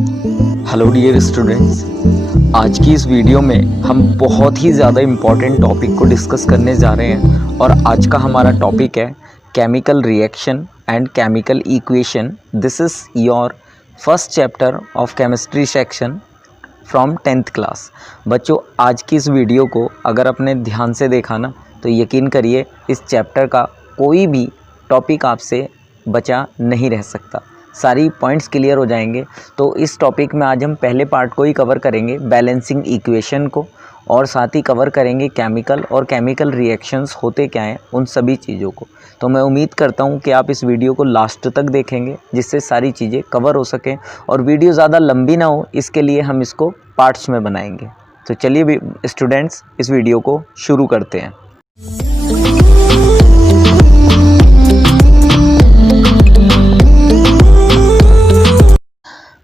Hello dear students, आज की इस वीडियो में हम बहुत ही ज़्यादा इम्पॉर्टेंट टॉपिक को डिस्कस करने जा रहे हैं और आज का हमारा टॉपिक है chemical reaction and chemical equation. This is your first chapter of chemistry section from 10th class. बच्चों, आज की इस वीडियो को अगर आपने ध्यान से देखा ना तो यकीन करिए इस चैप्टर का कोई भी टॉपिक आपसे बचा नहीं रह सकता, सारी पॉइंट्स क्लियर हो जाएंगे। तो इस टॉपिक में आज हम पहले पार्ट को ही कवर करेंगे, बैलेंसिंग इक्वेशन को, और साथ ही कवर करेंगे केमिकल और केमिकल रिएक्शंस होते क्या हैं, उन सभी चीज़ों को। तो मैं उम्मीद करता हूं कि आप इस वीडियो को लास्ट तक देखेंगे जिससे सारी चीज़ें कवर हो सकें और वीडियो ज़्यादा लंबी ना हो, इसके लिए हम इसको पार्ट्स में बनाएंगे। तो चलिए स्टूडेंट्स, इस वीडियो को शुरू करते हैं।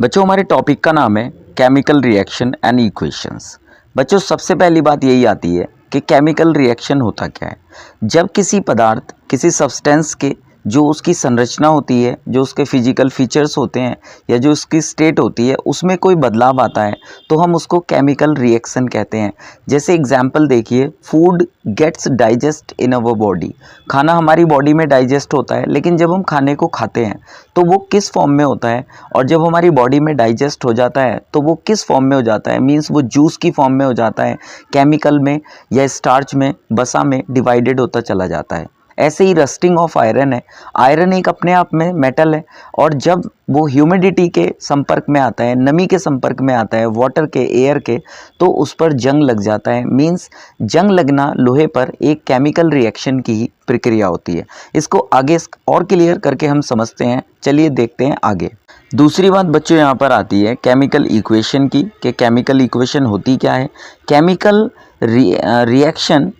बच्चों, हमारे टॉपिक का नाम है केमिकल रिएक्शन एंड इक्वेशंस। बच्चों, सबसे पहली बात यही आती है कि केमिकल रिएक्शन होता क्या है। जब किसी पदार्थ, किसी सब्सटेंस के जो उसकी संरचना होती है, जो उसके फिजिकल फीचर्स होते हैं या जो उसकी स्टेट होती है, उसमें कोई बदलाव आता है तो हम उसको केमिकल रिएक्शन कहते हैं। जैसे एग्जांपल देखिए, food gets digest in our body. खाना हमारी बॉडी में डाइजेस्ट होता है, लेकिन जब हम खाने को खाते हैं तो वो किस फॉर्म में होता है, और जब हमारी बॉडी में डाइजेस्ट हो जाता है तो वो किस फॉर्म में हो जाता है, मीन्स वो जूस की फॉर्म में हो जाता है, केमिकल में या स्टार्च में, बसा में डिवाइडेड होता चला जाता है। ऐसे ही रस्टिंग ऑफ आयरन है। आयरन एक अपने आप में मेटल है, और जब वो ह्यूमिडिटी के संपर्क में आता है, नमी के संपर्क में आता है, वाटर के, एयर के, तो उस पर जंग लग जाता है। मीन्स जंग लगना लोहे पर एक केमिकल रिएक्शन की ही प्रक्रिया होती है। इसको आगे और क्लियर करके हम समझते हैं। चलिए देखते हैं आगे। दूसरी बात बच्चों यहाँ पर आती है केमिकल इक्वेशन की, कि केमिकल इक्वेशन होती क्या है। Chemical reaction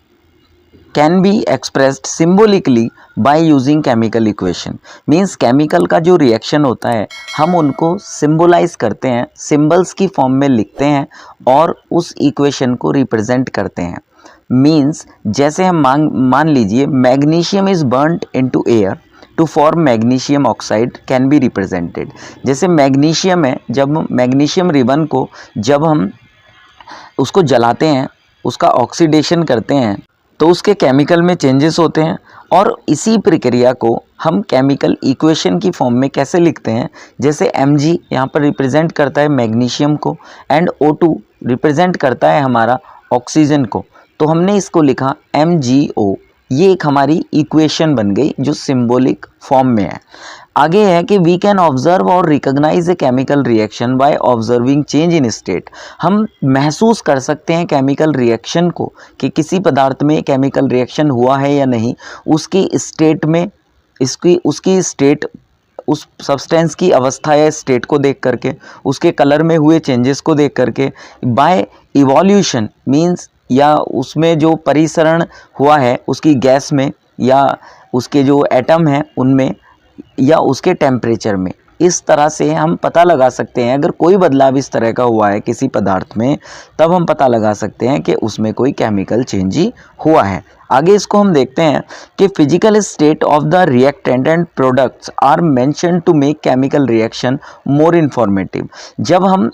can be expressed symbolically by using chemical equation. Means chemical का जो रिएक्शन होता है हम उनको सिम्बोलाइज करते हैं, सिंबल्स की फॉर्म में लिखते हैं और उस इक्वेशन को रिप्रेजेंट करते हैं। मीन्स जैसे हम मान लीजिए magnesium is burned into air to form magnesium oxide can be represented. जैसे मैग्नीशियम है, जब मैग्नीशियम रिबन को जब हम उसको जलाते हैं, उसका ऑक्सीडेशन करते हैं, तो उसके केमिकल में चेंजेस होते हैं, और इसी प्रक्रिया को हम केमिकल इक्वेशन की फॉर्म में कैसे लिखते हैं। जैसे Mg यहाँ पर रिप्रेजेंट करता है मैग्नीशियम को, एंड O2 रिप्रेजेंट करता है हमारा ऑक्सीजन को, तो हमने इसको लिखा MgO। ये एक हमारी इक्वेशन बन गई जो सिंबॉलिक फॉर्म में है। आगे है कि वी कैन ऑब्जर्व और recognise a chemical reaction by observing change in state. हम महसूस कर सकते हैं केमिकल रिएक्शन को, कि किसी पदार्थ में केमिकल रिएक्शन हुआ है या नहीं, उसकी स्टेट में, उसकी स्टेट, उस सब्सटेंस की अवस्था या स्टेट को देख करके, उसके कलर में हुए चेंजेस को देख करके, बाय इवोल्यूशन मीन्स, या उसमें जो परिसरण हुआ है उसकी गैस में, या उसके जो एटम हैं उनमें, या उसके टेम्परेचर में। इस तरह से हम पता लगा सकते हैं, अगर कोई बदलाव इस तरह का हुआ है किसी पदार्थ में, तब हम पता लगा सकते हैं कि उसमें कोई केमिकल चेंज ही हुआ है। आगे इसको हम देखते हैं कि physical state of the reactant and products are mention to make chemical reaction more informative. जब हम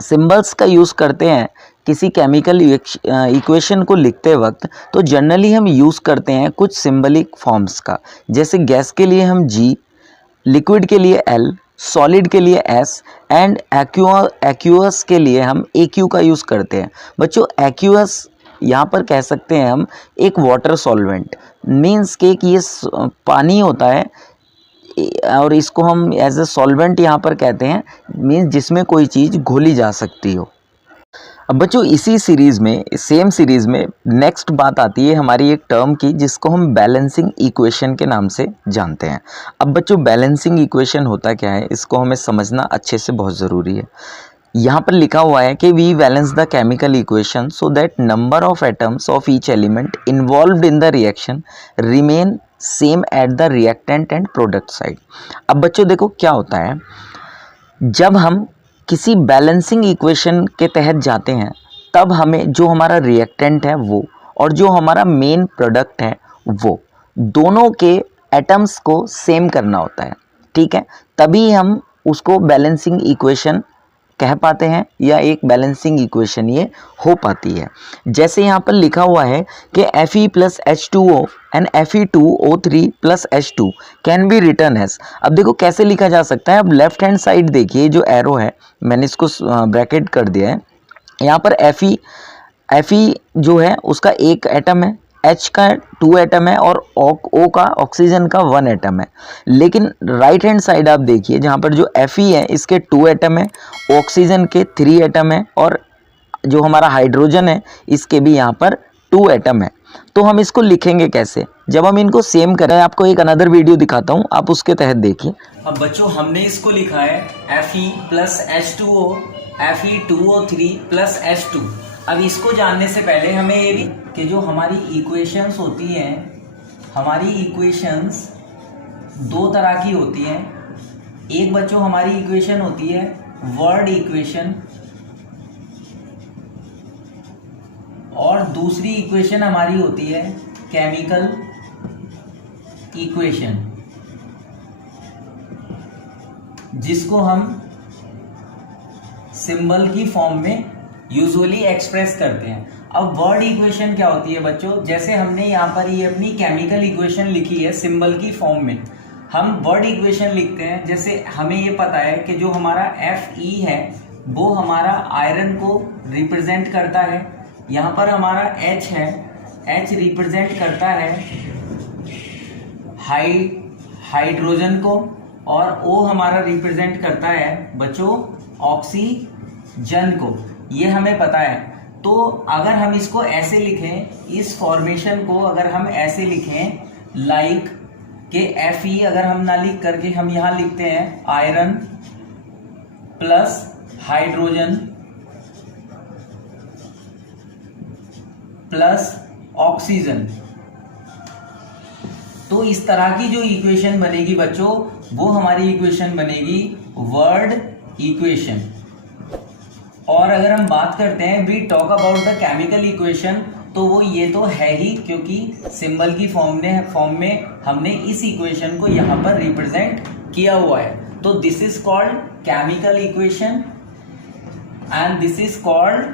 सिंबल्स का यूज़ करते हैं किसी केमिकल इक्वेशन को लिखते वक्त, तो जनरली हम यूज़ करते हैं कुछ सिंबलिक फॉर्म्स का। जैसे गैस के लिए हम G, लिक्विड के लिए L, सॉलिड के लिए S, एंड एक्यूअस के लिए हम AQ का यूज़ करते हैं। बच्चों, एक्यूअस यहाँ पर कह सकते हैं हम एक वाटर सॉल्वेंट, मीन्स के कि ये पानी होता है, और इसको हम एज ए सॉल्वेंट यहाँ पर कहते हैं, मीन्स जिसमें कोई चीज़ घोली जा सकती हो। अब बच्चों, इसी सीरीज़ में, सेम सीरीज़ में नेक्स्ट बात आती है हमारी एक टर्म की, जिसको हम बैलेंसिंग इक्वेशन के नाम से जानते हैं। अब बच्चों, बैलेंसिंग इक्वेशन होता क्या है, इसको हमें समझना अच्छे से बहुत ज़रूरी है। यहाँ पर लिखा हुआ है कि we balance the chemical equation so that number of atoms of each element involved in the reaction remain same at the reactant and product side. अब बच्चों देखो क्या होता है, जब हम किसी बैलेंसिंग इक्वेशन के तहत जाते हैं, तब हमें जो हमारा रिएक्टेंट है वो, और जो हमारा मेन प्रोडक्ट है वो, दोनों के एटम्स को सेम करना होता है। ठीक है, तभी हम उसको बैलेंसिंग इक्वेशन कह पाते हैं या एक बैलेंसिंग इक्वेशन ये हो पाती है। जैसे यहाँ पर लिखा हुआ है कि Fe plus H2O and Fe2O3 plus H2 can be written as. अब देखो कैसे लिखा जा सकता है। अब लेफ्ट हैंड साइड देखिए, जो एरो है मैंने इसको ब्रैकेट कर दिया है। यहाँ पर Fe जो है उसका एक एटम है, H का 2 एटम है और O का ऑक्सीजन का 1 एटम है। लेकिन राइट हैंड साइड आप देखिए, जहाँ पर जो Fe है इसके 2 एटम है, ऑक्सीजन के 3 एटम है और जो हमारा हाइड्रोजन है इसके भी यहाँ पर 2 एटम है। तो हम इसको लिखेंगे कैसे, जब हम इनको सेम करें। आपको एक अनदर वीडियो दिखाता हूँ, आप उसके तहत देखिए। अब बच्चों हमने इसको लिखा है Fe plus H2O Fe2O3 plus H2। अब इसको जानने से पहले हमें ये भी कि जो हमारी इक्वेशंस होती हैं, हमारी इक्वेशंस 2 तरह की होती हैं। एक बच्चों हमारी इक्वेशन होती है वर्ड इक्वेशन और दूसरी इक्वेशन हमारी होती है केमिकल इक्वेशन, जिसको हम सिंबल की फॉर्म में यूजुअली एक्सप्रेस करते हैं। अब वर्ड इक्वेशन क्या होती है बच्चों, जैसे हमने यहाँ पर ये अपनी केमिकल इक्वेशन लिखी है सिंबल की फॉर्म में, हम वर्ड इक्वेशन लिखते हैं। जैसे हमें ये पता है कि जो हमारा Fe है वो हमारा आयरन को रिप्रेजेंट करता है, यहाँ पर हमारा H है, H रिप्रेजेंट करता है हाइड्रोजन को और O हमारा रिप्रेजेंट करता है बच्चों ऑक्सीजन को। ये हमें पता है। तो अगर हम इसको ऐसे लिखें, इस फॉर्मेशन को अगर हम ऐसे लिखें लाइक के Fe अगर हम ना लिख करके हम यहाँ लिखते हैं iron plus hydrogen plus oxygen, तो इस तरह की जो इक्वेशन बनेगी बच्चों वो हमारी इक्वेशन बनेगी वर्ड इक्वेशन। और अगर हम बात करते हैं we talk about the chemical equation, तो वो ये तो है ही, क्योंकि सिंबल की फॉर्म में हमने इस इक्वेशन को यहाँ पर रिप्रेजेंट किया हुआ है। तो this is called chemical equation and this is called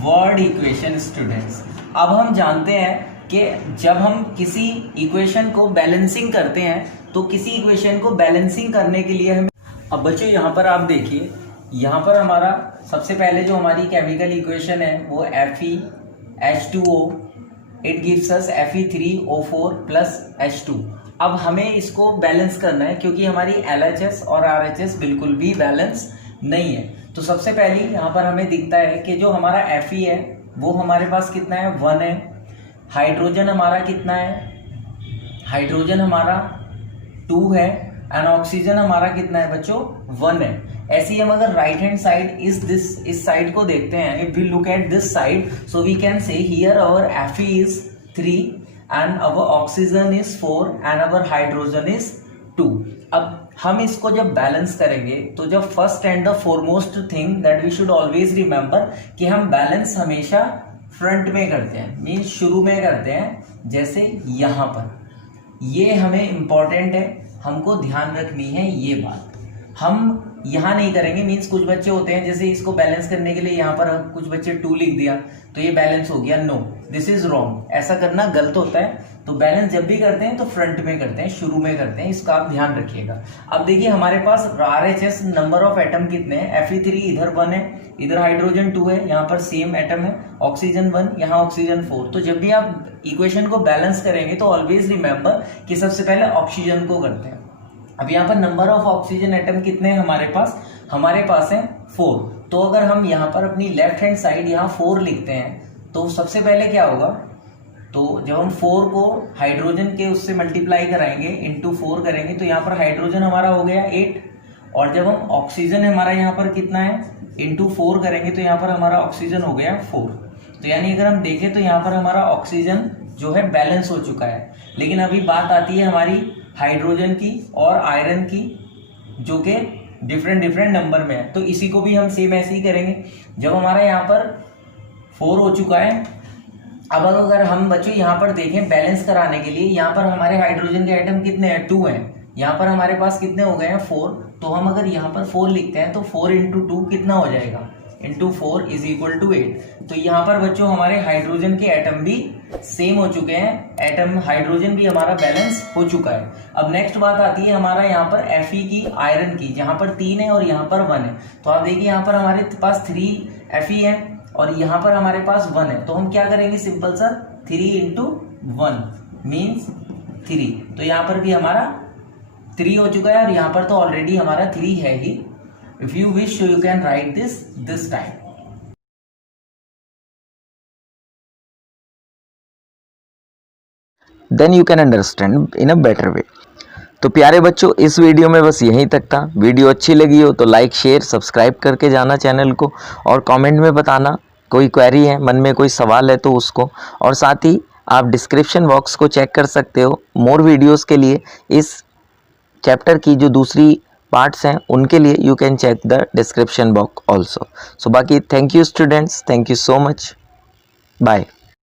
word equation students. अब हम जानते हैं कि जब हम किसी इक्वेशन को बैलेंसिंग करते हैं तो किसी इक्वेशन को बैलेंसिंग करने के लिए हमें, अब बच्चों यहाँ पर आप देखिए, यहाँ पर हमारा सबसे पहले जो हमारी केमिकल इक्वेशन है वो FeH2O, it gives us Fe3O4 plus H2। अब हमें इसको बैलेंस करना है क्योंकि हमारी LHS और RHS बिल्कुल भी बैलेंस नहीं है। तो सबसे पहले यहाँ पर हमें दिखता है कि जो हमारा Fe है वो हमारे पास कितना है 1 है, हाइड्रोजन हमारा कितना है, हाइड्रोजन हमारा 2 है एंड ऑक्सीजन हमारा कितना है बच्चों 1 है। ऐसे ही हम अगर राइट हैंड साइड इस साइड को देखते हैं, if we look at this side, so we can say here our Fe is 3 and our oxygen is 4 and our hydrogen is 2। अब हम इसको जब बैलेंस करेंगे तो जब first and the foremost thing that we should always remember कि हम balance हमेशा फ्रंट में करते हैं, मीन्स शुरू में करते हैं। जैसे यहाँ पर ये हमें इंपॉर्टेंट है, हमको ध्यान रखनी है ये बात। हम यहाँ नहीं करेंगे, मीन्स कुछ बच्चे होते हैं जैसे इसको बैलेंस करने के लिए यहाँ पर कुछ बच्चे 2 लिख दिया तो ये बैलेंस हो गया। नो, दिस इज रॉन्ग, ऐसा करना गलत होता है। तो बैलेंस जब भी करते हैं तो फ्रंट में करते हैं, शुरू में करते हैं, इसका आप ध्यान रखिएगा। अब देखिए हमारे पास RHS नंबर ऑफ एटम कितने हैं, Fe3 इधर 1 है, इधर हाइड्रोजन 2 है, यहाँ पर सेम एटम है, ऑक्सीजन 1, यहाँ ऑक्सीजन 4। तो जब भी आप इक्वेशन को बैलेंस करेंगे तो ऑलवेज रिमेंबर कि सबसे पहले ऑक्सीजन को करते हैं। अब यहाँ पर नंबर ऑफ ऑक्सीजन एटम कितने हैं हमारे पास है 4। तो अगर हम यहाँ पर अपनी लेफ्ट हैंड साइड यहाँ 4 लिखते हैं तो सबसे पहले क्या होगा, तो जब हम 4 को हाइड्रोजन के उससे मल्टीप्लाई कराएंगे, इंटू 4 करेंगे, तो यहाँ पर हाइड्रोजन हमारा हो गया 8, और जब हम ऑक्सीजन हमारा यहाँ पर कितना है, इंटू 4 करेंगे तो यहाँ पर हमारा ऑक्सीजन हो गया 4। तो यानी अगर हम देखें तो यहाँ पर हमारा ऑक्सीजन जो है बैलेंस हो चुका है। लेकिन अभी बात आती है हमारी हाइड्रोजन की और आयरन की, जो कि डिफरेंट नंबर में है। तो इसी को भी हम सेम ऐसे ही करेंगे। जब हमारा यहाँ पर 4 हो चुका है, अब अगर हम बच्चों यहाँ पर देखें बैलेंस कराने के लिए, यहाँ पर हमारे हाइड्रोजन के आइटम कितने हैं 2 हैं, यहाँ पर हमारे पास कितने हो गए हैं 4। तो हम अगर यहाँ पर 4 लिखते हैं तो 4 इंटू 2 कितना हो जाएगा, इंटू 4 इज इक्वल टू 8। तो यहाँ पर बच्चों हमारे हाइड्रोजन के एटम भी सेम हो चुके हैं, एटम हाइड्रोजन भी हमारा बैलेंस हो चुका है। अब नेक्स्ट बात आती है हमारा यहाँ पर Fe की, आयरन की, जहाँ पर 3 है और यहाँ पर 1 है। तो आप देखिए यहाँ पर हमारे पास 3 Fe है और यहाँ पर हमारे पास 1 है। तो हम क्या करेंगे, सिंपल सर 3 इंटू 1 मीन्स 3। तो यहाँ पर भी हमारा 3 हो चुका है और यहाँ पर तो ऑलरेडी हमारा 3 है ही। If you wish, so you can write this time. Then you can understand in a better way. तो प्यारे बच्चों, इस वीडियो में बस यहीं तक था। वीडियो अच्छी लगी हो तो लाइक शेयर सब्सक्राइब करके जाना चैनल को, और कमेंट में बताना कोई क्वेरी है, मन में कोई सवाल है तो उसको। और साथ ही आप डिस्क्रिप्शन बॉक्स को चेक कर सकते हो मोर वीडियोस के लिए। इस चैप्टर की जो दूसरी पार्ट्स हैं उनके लिए you can check the description box also. So बाकी thank you students, thank you so much, bye.